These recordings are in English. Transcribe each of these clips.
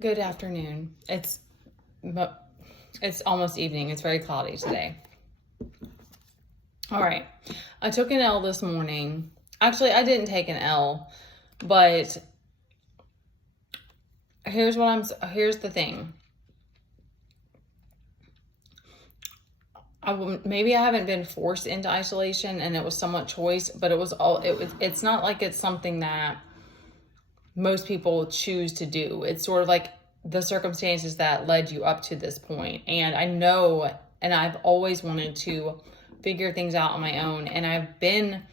Good afternoon. It's almost evening. It's very cloudy today. All right. I took an L this morning. Actually, I didn't take an L, but here's the thing. Maybe I haven't been forced into isolation and it was somewhat choice, but it's not like it's something that most people choose to do. It's sort of like the circumstances that led you up to this point. And I know, and I've always wanted to figure things out on my own. And I've been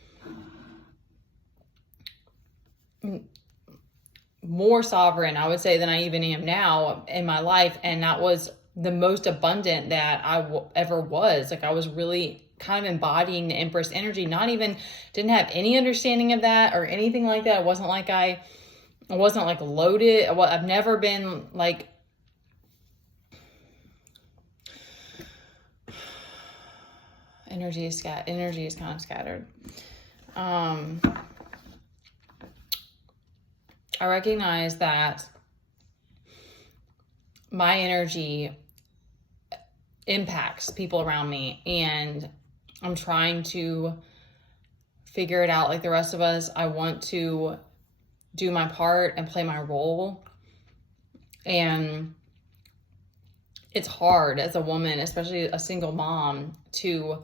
more sovereign, I would say, than I even am now in my life. And that was the most abundant that ever was. Like I was really kind of embodying the Empress energy, didn't have any understanding of that or anything like that. It wasn't like I wasn't like loaded. Well, I've never been like, energy is kind of scattered. I recognize that my energy impacts people around me, and I'm trying to figure it out like the rest of us. I want to do my part and play my role. And it's hard as a woman, especially a single mom, to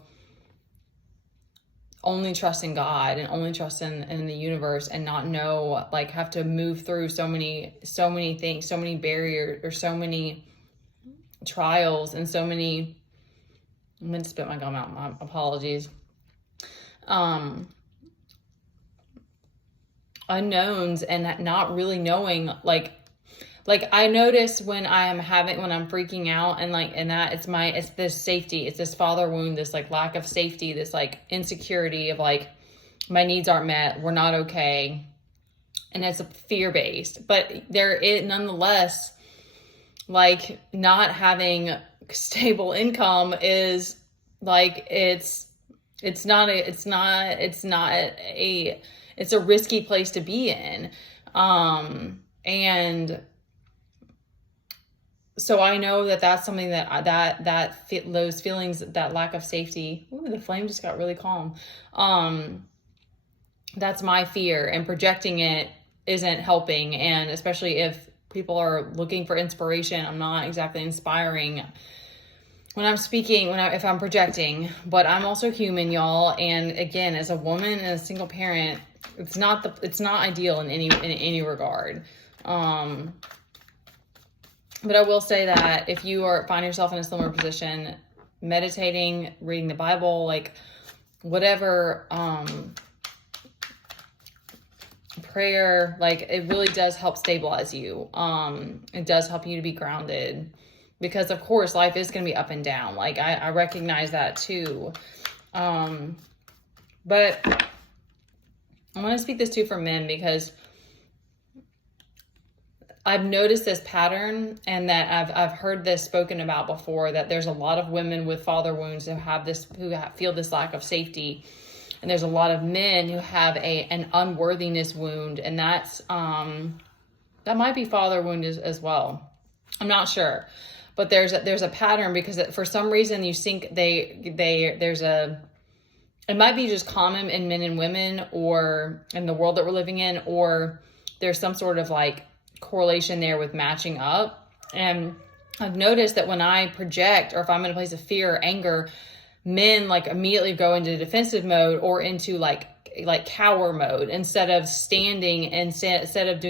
only trust in God and only trust in the universe and not know, like, have to move through so many things, so many barriers, or so many trials, and so many, I'm going to spit my gum out, my apologies. Unknowns, and not really knowing, like I notice when I'm freaking out, and that it's this safety, it's this father wound, this like lack of safety, this like insecurity of like my needs aren't met, we're not okay. And it's fear-based, but nonetheless, like not having stable income is like, it's a risky place to be in. And so I know that that's something those feelings, that lack of safety. Ooh, the flame just got really calm. That's my fear, and projecting it isn't helping. And especially if people are looking for inspiration, I'm not exactly inspiring when I'm speaking, if I'm projecting. But I'm also human, y'all. And again, as a woman and a single parent, it's not ideal in any regard. But I will say that if you find yourself in a similar position, meditating, reading the Bible, like whatever, prayer, like it really does help stabilize you. It does help you to be grounded, because of course life is going to be up and down. Like I recognize that too. But I want to speak this too for men, because I've noticed this pattern, and that I've heard this spoken about before, that there's a lot of women with father wounds who feel this lack of safety. And there's a lot of men who have an unworthiness wound, and that might be father wound as well. I'm not sure, but there's a pattern, because for some reason you think it might be just common in men and women, or in the world that we're living in, or there's some sort of like correlation there with matching up. And I've noticed that when I project, or if I'm in a place of fear or anger, men like immediately go into defensive mode, or into like cower mode, instead of doing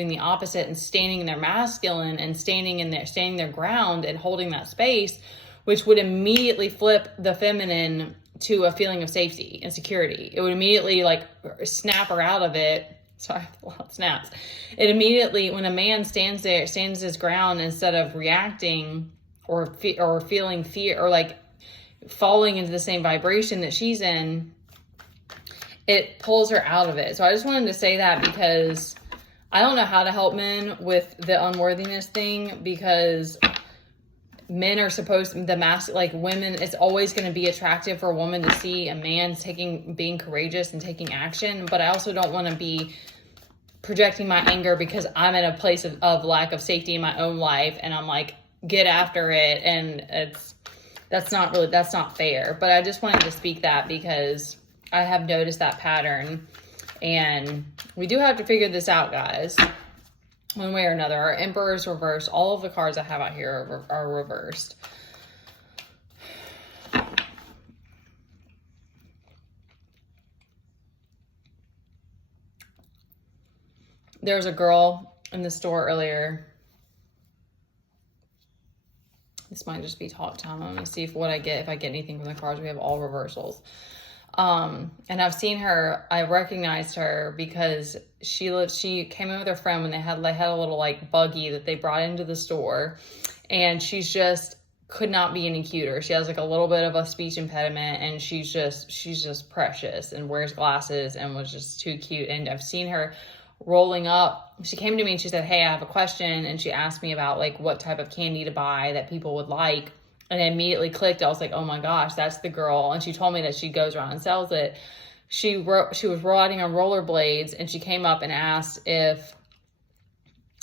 the opposite and standing in their masculine and standing their ground and holding that space, which would immediately flip the feminine to a feeling of safety and security. It would immediately like snap her out of it. Sorry, a lot of snaps. It immediately, when a man stands his ground, instead of reacting or feeling fear, or like falling into the same vibration that she's in, it pulls her out of it. So I just wanted to say that, because I don't know how to help men with the unworthiness thing, because men are supposed to, like women, it's always going to be attractive for a woman to see a man being courageous and taking action. But I also don't want to be projecting my anger because I'm in a place of lack of safety in my own life, and I'm like, get after it. And that's not fair. But I just wanted to speak that because I have noticed that pattern, and we do have to figure this out, guys, one way or another. Our Emperor is reversed. All of the cards I have out here are reversed. There was a girl in the store earlier. This might just be talk time. I'm going to see if I get anything from the cards. We have all reversals. And I've seen her, I recognized her because she came in with her friend when they had a little like buggy that they brought into the store, and she's just could not be any cuter. She has like a little bit of a speech impediment, and she's just precious and wears glasses and was just too cute. And I've seen her rolling up. She came to me and she said, hey, I have a question. And she asked me about like what type of candy to buy that people would like. And I immediately clicked. I was like, oh my gosh, that's the girl. And she told me that she goes around and sells it. She was riding on rollerblades, and she came up and asked if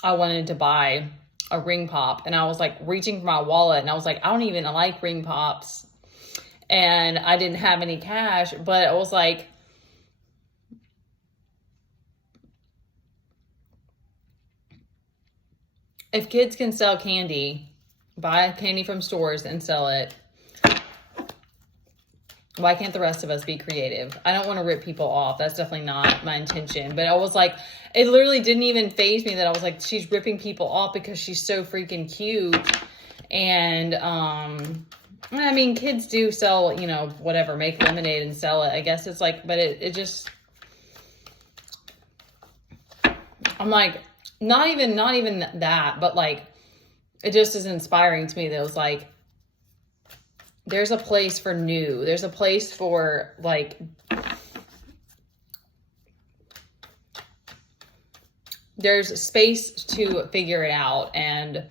I wanted to buy a ring pop. And I was like reaching for my wallet, and I was like, I don't even like ring pops. And I didn't have any cash, but I was like, if kids can sell candy, buy candy from stores and sell it, why can't the rest of us be creative? I don't want to rip people off. That's definitely not my intention. But I was like, it literally didn't even faze me that I was like, she's ripping people off because she's so freaking cute. And, I mean, kids do sell, whatever, make lemonade and sell it. I guess it's like, but it just, I'm like, not even that, but like, it just is inspiring to me that it was like, there's a place for new. There's a place for like, there's space to figure it out. And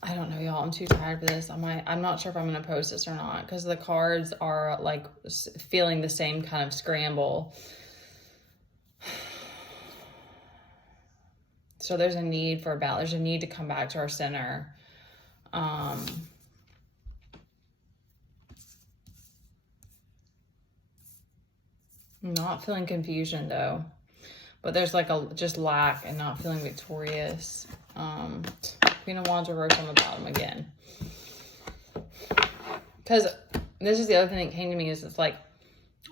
I don't know, y'all. I'm too tired for this. I'm not sure if I'm going to post this or not because the cards are like feeling the same kind of scramble. So there's a need for a balance. There's a need to come back to our center. Not feeling confusion though, but there's like just lack and not feeling victorious. Queen of Wands reversed on the bottom again. Because this is the other thing that came to me is it's like,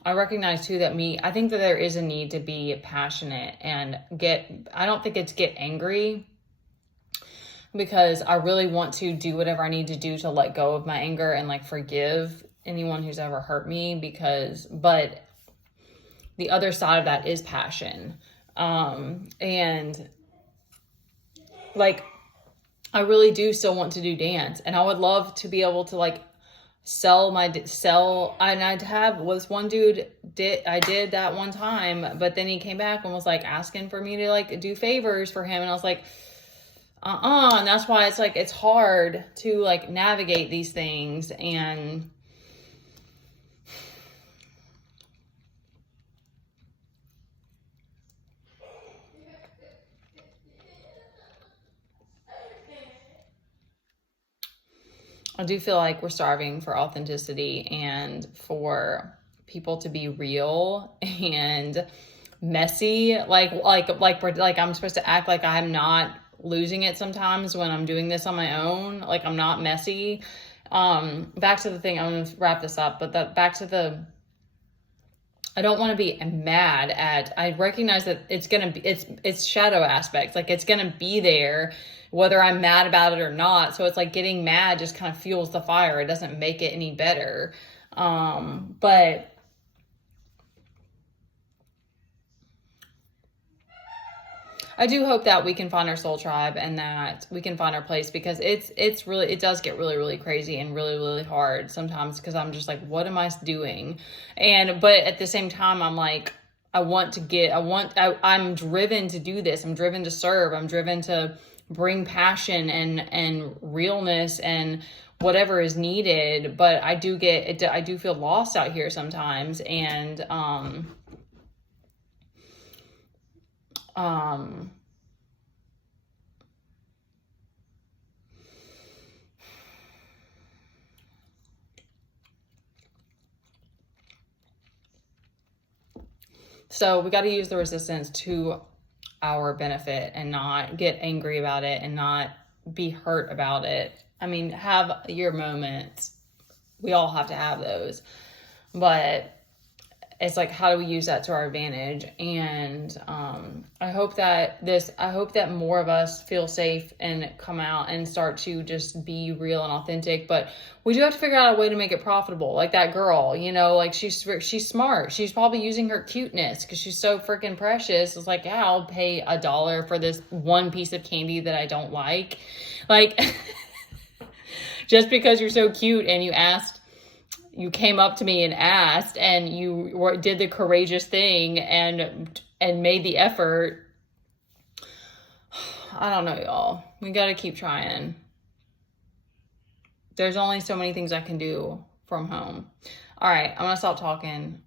I recognize too that I think that there is a need to be passionate and I don't think it's get angry, because I really want to do whatever I need to do to let go of my anger and like forgive anyone who's ever hurt me but the other side of that is passion. And like, I really do still want to do dance, and I would love to be able to like sell, and I'd have this one dude I did that one time, but then he came back and was like asking for me to like do favors for him. And I was like, and that's why it's like, it's hard to like navigate these things. And I do feel like we're starving for authenticity and for people to be real and messy. Like I'm supposed to act like I'm not losing it sometimes when I'm doing this on my own. Like I'm not messy. Back to the thing, I'm going to wrap this up, but I don't want to be mad at, I recognize that it's shadow aspects. Like it's going to be there whether I'm mad about it or not. So it's like getting mad just kind of fuels the fire. It doesn't make it any better. But I do hope that we can find our soul tribe and that we can find our place, because it does get really, really crazy and really, really hard sometimes, because I'm just like, what am I doing? But at the same time, I'm like, I'm driven to do this. I'm driven to serve. I'm driven to bring passion and realness and whatever is needed. But I do feel lost out here sometimes. And, so we got to use the resistance to our benefit and not get angry about it and not be hurt about it. I mean, have your moments. We all have to have those. But it's like, how do we use that to our advantage? And I hope that more of us feel safe and come out and start to just be real and authentic. But we do have to figure out a way to make it profitable. Like that girl, you know, like she's smart. She's probably using her cuteness because she's so freaking precious. It's like, yeah, I'll pay $1 for this one piece of candy that I don't like. Like, just because you're so cute and you came up to me and asked, and you did the courageous thing and made the effort. I don't know, y'all. We got to keep trying. There's only so many things I can do from home. All right, I'm going to stop talking.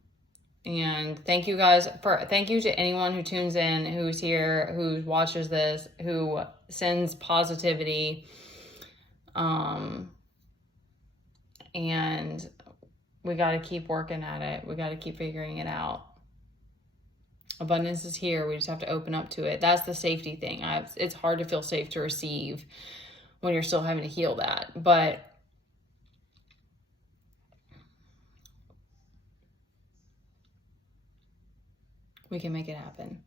And thank you to anyone who tunes in, who's here, who watches this, who sends positivity. And we got to keep working at it. We got to keep figuring it out. Abundance is here. We just have to open up to it. That's the safety thing. It's hard to feel safe to receive when you're still having to heal that. But we can make it happen.